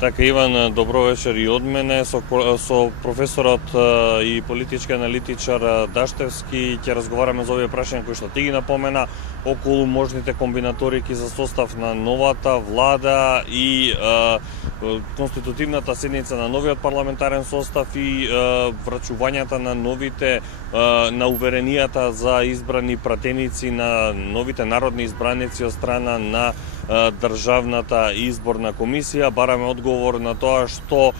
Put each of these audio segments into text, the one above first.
Така, Иван, добро вечер и од мене. Со професорот и политички аналитичар Даштевски ќе разговараме за овие прашања кои што ти ги напомена околу можните комбинаторики за состав на новата влада и конститутивната седница на новиот парламентарен состав и врачувањата на новите на уверенијата за избрани пратеници на новите народни избраници од страна на Државната изборна комисија. Бараме одговор на тоа што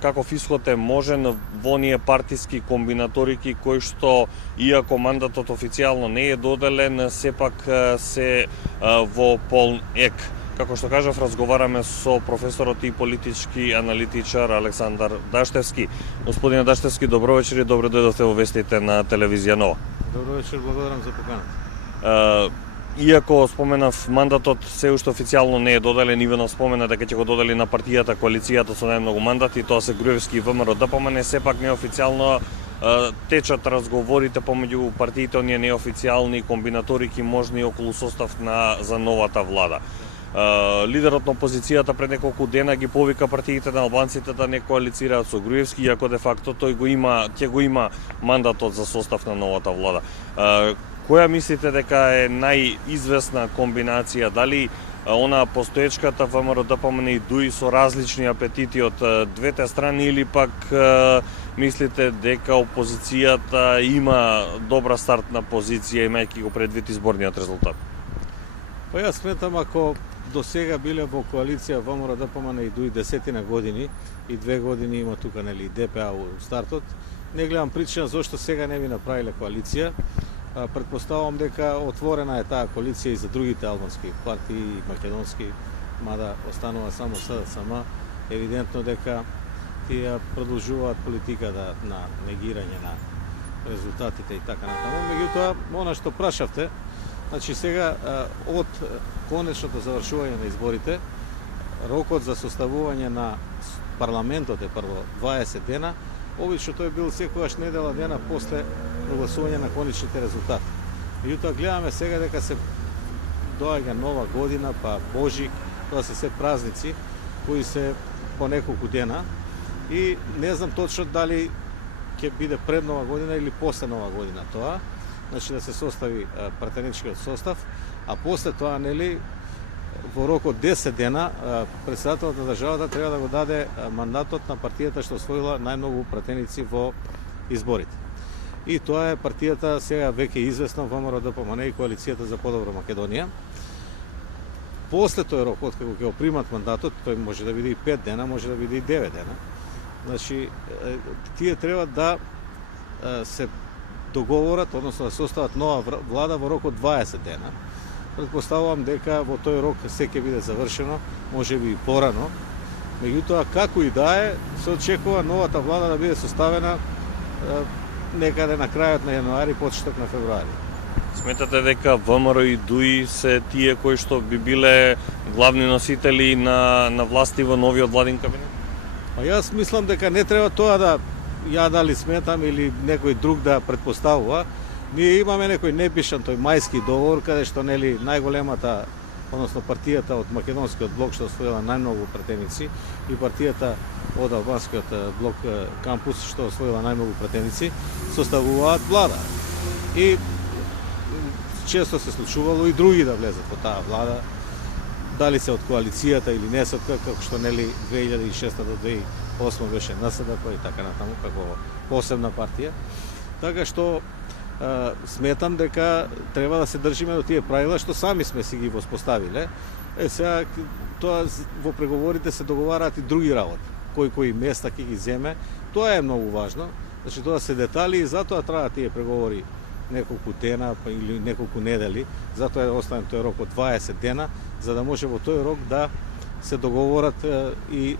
каков исход е можен во оние партиски комбинаторики кои што, иако мандатот официјално не е доделен, сепак се во полн ек. Како што кажав, разговараме со професорот и политички аналитичар Александар Даштевски. Господине Даштевски, добро вечер и добро дојдовте во вестите на телевизија Нова. Добро вечер, благодарам за поканата. Иако споменав, мандатот се уште официјално не е доделен, Иванов спомена дека ќе го додели на партијата, коалицијата со најмногу мандати, тоа се Груевски и ВМРО ДПМН, сепак неофицијално течат разговорите помеѓу партиите, оние неофицијални комбинаторики можни околу состав за новата влада. Лидерот на опозицијата пред неколку дена ги повика партиите на албанците да не коалицираат со Груевски, иако де факто тој ќе го има мандатот за состав на новата влада. Која мислите дека е најизвестна комбинација? Дали она постоечката ВМРО ДПМН и ДУИ со различни апетити од двете страни, или пак мислите дека опозицијата има добра стартна позиција имајќи го предвид изборниот резултат? Па јас сметам, ако до сега биле во коалиција ВМРО ДПМН и ДУИ 10 години и 2 години има тука нели ДПА во стартот, не гледам причина зошто сега не би направиле коалиција. Предпоставувам дека отворена е таа коалиција и за другите албански партии, македонски, мада останува само СДСМ. Евидентно дека тие продолжуваат политиката на негирање на резултатите и така натаму. Меѓутоа, она што прашавте, значи сега од конечното завршување на изборите, рокот за составување на парламентот е прво 20 дена, обично тој бил секогаш недела дена после прогласување на конечните резултати. Меѓутоа гледаме сега дека се доаѓа нова година, па Божик, тоа се се празници кои се по неколку дена и не знам точно дали ќе биде пред нова година или после нова година тоа, значи да се состави пратеничкиот состав, а после тоа нели во рок од 10 дена претседателот на државата треба да го даде мандатот на партијата што освоила најмногу пратеници во изборите. И тоа е партијата сега веќе известна ВМРО ДПМН и коалицијата за подобра Македонија. После тој рок, откако ќе го примат мандатот, тој може да биде и 5 дена, може да биде и 9 дена. Значи, тие треба да се договорат, односно да состават нова влада во рок од 20 дена. Предпоставувам дека во тој рок се ќе биде завршено, може би и порано. Меѓутоа, како и да е, се очекува новата влада да биде составена некаде на крајот на јануари, почеток на февруари. Сметате дека ВМРО и ДУИ се тие кои што би биле главни носители на власти во новиот владин кабинет? Па јас мислам дека не треба тоа да ја дали сметам или некој друг да предпоставува. Ние имаме некој непишан тој мајски договор, каде што нели најголемата, односно партијата од македонскиот блок што освоила најмногу пратеници и партијата од албанскиот блок Кампус што освоила најмногу пратеници, составуваат влада. И често се случувало и други да влезат во таа влада, дали се од коалицијата или не се, како што нели 2006 до 2008 беше НСДП и така натаму, како посебна партија. Така што сметам дека треба да се држиме до тие правила што сами сме си ги воспоставиле. Сега тоа во преговорите се договараат и други работи. Кои места ќе ги земе, тоа е многу важно. Значи тоа се детали и затоа траат тие преговори неколку дена или неколку недели. Затоа е оставен тој рок од 20 дена, за да може во тој рок да се договорат и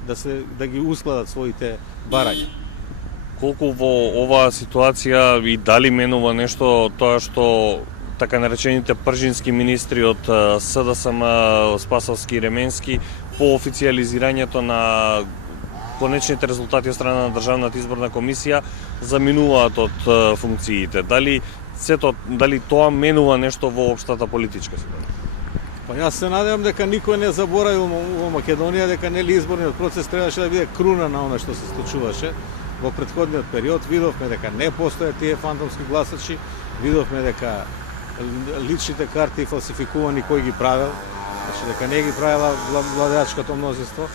да ги ускладат своите барања. Колку во оваа ситуација и дали менува нешто тоа што така наречените пржински министри од СДСМ, Спасовски и Ременски, по официализирањето на конечните резултати од страна на Државната изборна комисија заминуваат од функциите? Дали тоа менува нешто во општата политичка ситуација? Па јас се надевам дека никој не заборави во Македонија дека нели изборниот процес требаше да биде круна на она што се случуваше во претходниот период. Видовме дека не постојат тие фантомски гласачи, видовме дека личните карти фалсификувани кој ги правел, значи дека не ги правела владеачкото мнозинство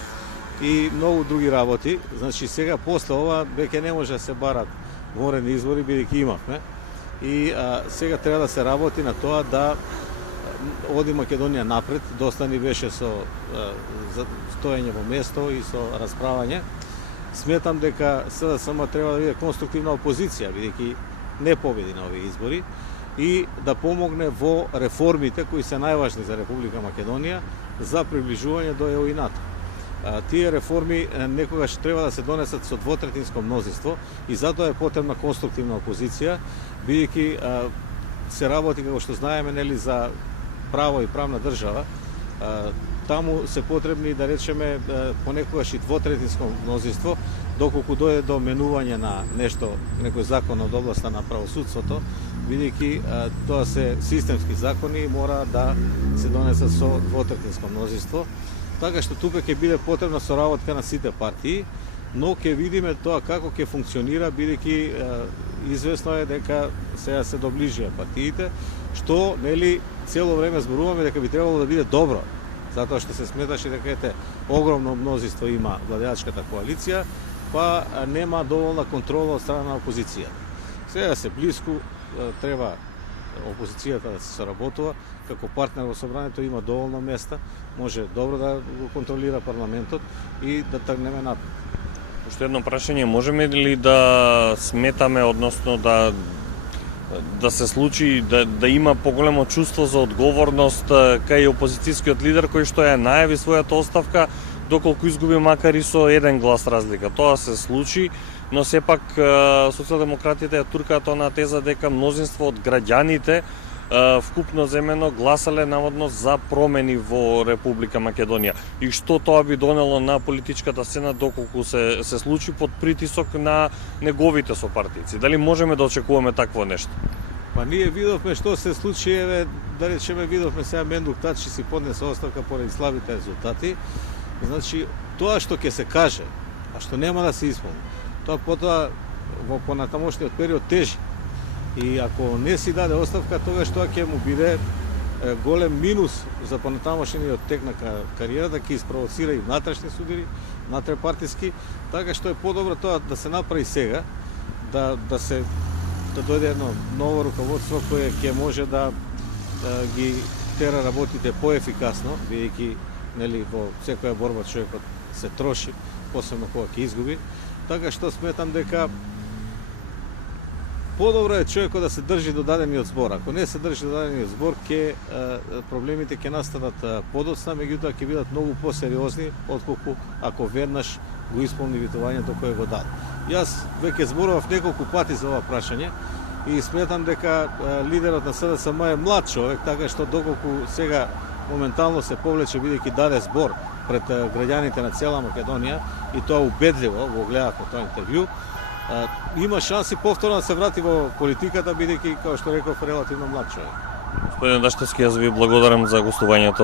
и многу други работи. Значи сега после ова веќе не може да се барат ворени избори бидејќи имавме и сега треба да се работи на тоа да оди Македонија напред. Доста ни беше со стоење во место и со расправање. Сметам дека СДСМ треба да биде конструктивна опозиција, бидејќи не победи на овие избори и да помогне во реформите кои се најважни за Република Македонија за приближување до ЕУ и НАТО. Тие реформи некогаш треба да се донесат со двотретинско мнозинство и затоа е потребна конструктивна опозиција, бидејќи се работи, како што знаеме, нели, за право и правна држава. Таму се потребни, да речеме, понекогаш и двотретинско мнозинство, доколку дојде до менување на нешто, некој закон од областа на правосудството, бидејќи тоа се системски закони и мора да се донесат со двотретинско мнозинство. Така што тука ќе биде потребна соработка на сите партии, но ќе видиме тоа како ќе функционира, бидејќи известно е дека сега се доближија партиите, што нели цело време зборуваме дека би требало да биде добро, затоа што се сметаше дека ете огромно мнозинство има владеачката коалиција, па нема доволна контрола од страна на опозицијата. Сега се блиску, треба опозицијата да се соработува, како партнер во собранието има доволно места, може добро да го контролира парламентот и да тргнеме напред. Уште едно прашање, можеме ли да сметаме, односно да се случи, да има поголемо чувство за одговорност кај опозицијскиот лидер кој што ја најави својата оставка, доколку изгуби макар и со еден глас разлика. Тоа се случи, но сепак социјалдемократите ја туркаат онаа теза дека мнозинство од граѓаните вкупно земено гласале наводно за промени во Република Македонија. И што тоа би донело на политичката сцена доколку се случи под притисок на неговите сопартици? Дали можеме да очекуваме такво нешто? Па ние видовме што се случи, еве, да речеме, видовме сега Мендук Тачи си поднесе оставка поради слабите резултати. Значи, тоа што ќе се каже, а што нема да се исполни, тоа потоа во понатамошниот период тежи. И ако не си даде оставка, тогаш тоа ќе му биде голем минус за понатамошниот тек на кариерата, ќе испровоцира и внатрешни судири, внатрепартиски, така што е подобро тоа да се направи сега, да дојде едно ново руководство кое ќе може да ги тера работите поефикасно, бидејќи нели во секоја борба човекот се троши, посебно кога ќе изгуби. Така што сметам дека подобро е човекот да се држи до дадениот збор. Ако не се држи до дадениот збор, проблемите ќе настанат подоцна, меѓутоа ќе бидат многу посериозни отколку ако веднаш го исполни витувањето кое го даде. Јас веќе зборував неколку пати за ова прашање и сметам дека лидерот на СДСМ е млад човек, така што доколку сега моментално се повлече бидејќи даде збор пред граѓаните на цела Македонија и тоа убедливо го гледавме тоа интервју, има шанси повторно да се врати во политиката, бидејќи, како што реков, релативно млад човек. Господин Даштевски, јас ви благодарам за гостувањето